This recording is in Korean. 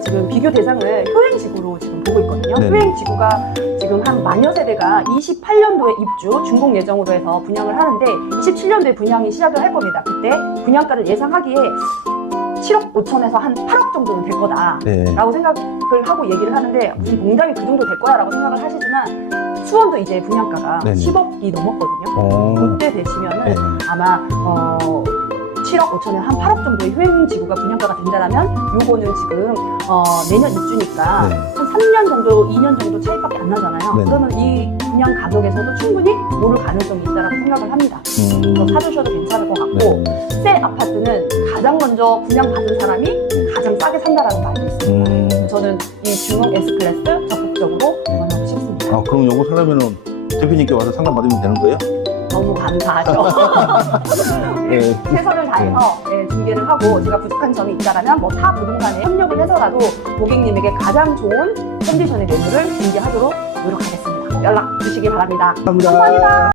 지금 비교 대상을 효행지구로 지금 보고 있거든요. 네네. 효행지구가 지금 한 만여 세대가 28년도에 입주, 준공 예정으로 해서 분양을 하는데 27년도에 분양이 시작을 할 겁니다. 그때 분양가를 예상하기에 7억 5천에서 한 8억 정도는 될 거다. 네. 라고 생각을 하고 얘기를 하는데 무슨 농담이 그 정도 될 거야 라고 생각을 하시지만 수원도 이제 분양가가 네네. 10억이 넘었거든요. 어. 그때 되시면은 네. 아마 어 7억 5천에 한 8억 정도의 효행지구가 분양가가 된다라면 요거는 지금 어 내년 입주니까 네. 한 3년 정도, 2년 정도 차이밖에 안 나잖아요. 네네. 그러면 이 분양 가격에서도 충분히 오를 가능성이 있다라고 생각을 합니다. 그래서 음. 사주셔도 괜찮을 것 같고 네. 새 아파트는 가장 먼저 분양 받은 사람이 가장 싸게 산다라는 말도 있습니다. 음. 저는 이 중흥 S클래스 적극적으로 응원하고 싶습니다. 아, 그럼 요거 살려면은 대표님께 와서 상담 받으면 되는 거예요? 너무 감사하죠. 네. 최선을 다해서 예, 중개를 하고 제가 부족한 점이 있다면 뭐 타 부동산에 협력을 해서라도 고객님에게 가장 좋은 컨디션의 매물을 중개하도록 노력하겠습니다. 연락 주시기 바랍니다. 감사합니다. 감사합니다.